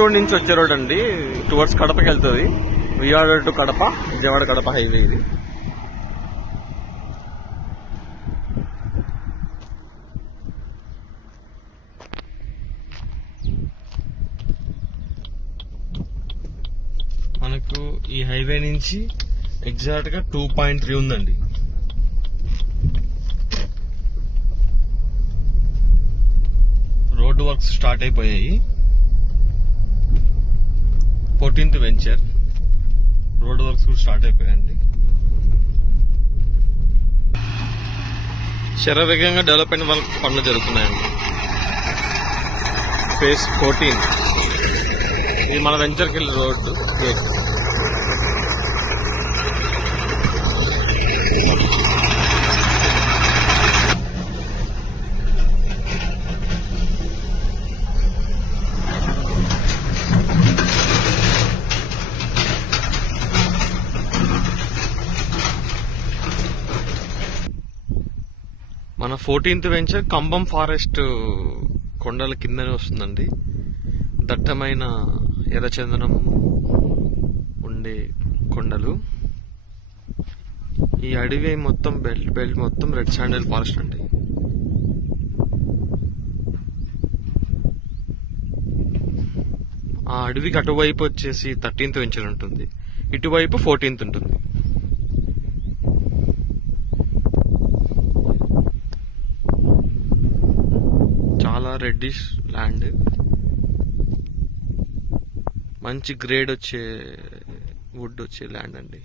పుత్తూరు నుంచి వచ్చే రోడ్ అండి, టువర్డ్స్ కడపకి వెళ్తుంది. విజయవాడ టు కడప, విజయవాడ కడప హైవే ఇది. మనకు ఈ హైవే నుంచి ఎగ్జాక్ట్ గా 2.3 ఉందండి. రోడ్ వర్క్స్ స్టార్ట్ అయిపోయాయి. 14th వెంచర్ రోడ్ వర్క్స్ కూడా స్టార్ట్ అయిపోయాయండి. శరవేగంగా డెవలప్మెంట్ వర్క్ పనులు జరుగుతున్నాయండి. ఫేజ్ 14 ఇది మన వెంచర్కి వెళ్ళే రోడ్డు. మన 14th వెంచర్ కంబం ఫారెస్ట్ కొండల కిందనే వస్తుందండి. దట్టమైన ఎర్రచందనం ఉండే కొండలు. ఈ అడవి మొత్తం బెల్ట్ మొత్తం రెడ్ శాండల్ ఫారెస్ట్ అండి. ఆ అడవికి అటువైపు వచ్చేసి 13th వెంచర్ ఉంటుంది, ఇటువైపు 14th ఉంటుంది. చాలా రెడ్డిష్ ల్యాండ్, మంచి గ్రేడ్ వచ్చే వుడ్ వచ్చే ల్యాండ్ అండి.